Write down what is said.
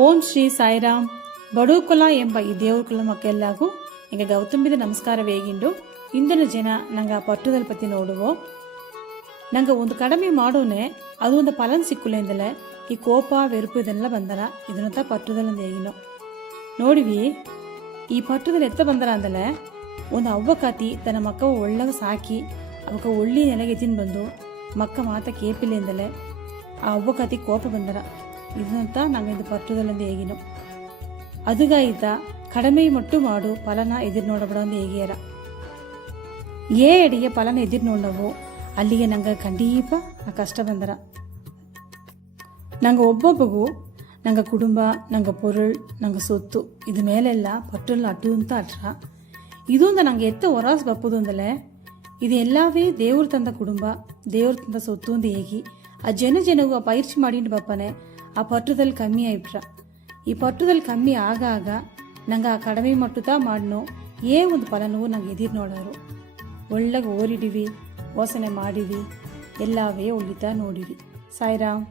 ಓಂ ಶ್ರೀ ಸಾಯಿರಾಮ್. ಬಡೂಕುಲ ಎಂಬ ಈ ದೇವ್ರ ಕುಲ ಮಕ್ಕೆಲ್ಲಾಗೂ ಎಂಗೆ ಗೌತಮಿದ ನಮಸ್ಕಾರ ವೇಗಿಂಡು ಇಂದಿನ ಜನ ನಂಗೆ ಆ ಪಟ್ಟುದಲ್ ಪತಿ ನೋಡುವೋ. ನಂಗೆ ಒಂದು ಕಡಿಮೆ ಮಾಡೋನೆ ಅದು ಒಂದು ಪಲನ್ ಸಿಕ್ಕುಲೆಂದಲೇ ಈ ಕೋಪ ವೆರುಪು ಇದೆಲ್ಲ ಬಂದರ ಇದನ್ನಂತ ಪಟ್ಟುದಲ್ ಹೇಗಿನೋ ನೋಡಿವಿ. ಈ ಪಟ್ಟುದಲ್ಲಿ ಎತ್ತ ಬಂದರ ಅಂದಲೇ ಒಂದು ಅವ್ವ ಕಾತಿ ತನ್ನ ಮಕ್ಕ ಒಳ್ಳಗ ಸಾಕಿ ಅವಕ್ಕೆ ಒಳ್ಳಿ ನೆಲೆಗೆ ತಿಂದು ಬಂದು ಮಕ್ಕ ಮಾತ ಕೇಪಿಲೆಂದಲೇ ಆ ಅವ್ವ ಕಾತಿ ಕೋಪ ಬಂದರ ಇದನ್ನಂತ ನಂಗೆ ಇದು ಪಟ್ಟುದಲ್ಲಂದು ಹೇಗಿನೋ. ಅದುಗಾಯಿತ ಕಡಿಮೆ ಮಟ್ಟು ಮಾಡು ಫಲನ ಎದುರು ನೋಡಬೇಡ ಅಂದು ಹೇಗಿಯರ ಏ ಅಡಿಗೆ ಫಲನ ಎದುರು ನೋಡವು ಅಲ್ಲಿಗೆ ನಂಗೆ ಖಂಡೀಪ ಆ ಕಷ್ಟ ಬಂದರ. ನಂಗೆ ಒಬ್ಬೊಬ್ಬಗೂ ನಂಗೆ ಕುಟುಂಬ, ನಂಗೆ ಪೊರುಳ್, ನಂಗೆ ಸೊತ್ತು ಇದು ಮೇಲೆಲ್ಲ ಪಟ್ಟುಲ್ಲ ಅಟ್ಟು ಅಂತ ಅಟ್ರ ಇದೊಂದು ನಂಗೆ ಎತ್ತ ಹೊರಾಸ್ ಬಪ್ಪುದು ಅಂದಲೇ ಇದು ಎಲ್ಲವೇ ದೇವ್ರ ತಂದ ಕುಟುಂಬ, ದೇವ್ರ ತಂದ ಸೊತ್ತು ಒಂದು ಹೇಗಿ ಆ ಜನಗೂ ಆ ಪೈರ್ಚಿ ಮಾಡಿಂಡು ಬಪ್ಪನೆ ಆ ಪಟ್ಟುದಲ್ಲಿ ಕಮ್ಮಿ ಆಯ್ಬಿಟ್ರ. ಈ ಪಟ್ಟುದಲ್ಲಿ ಕಮ್ಮಿ ಆಗ ನಂಗೆ ಆ ಕಡಿಮೆ ಮಟ್ಟುತ್ತಾ ಮಾಡ್ನೋ ಒಂದು ಫಲನೂ ನಂಗೆ ಎದಿರು ನೋಡೋರು ಒಳ್ಳೆಗೆ ಓರಿಡಿವಿ, ಓಸನೆ ಮಾಡಿವಿ, ಎಲ್ಲವೇ ಒಳ್ಳಿತಾ ನೋಡಿವಿ. ಸಾಯಿರಾಮ್.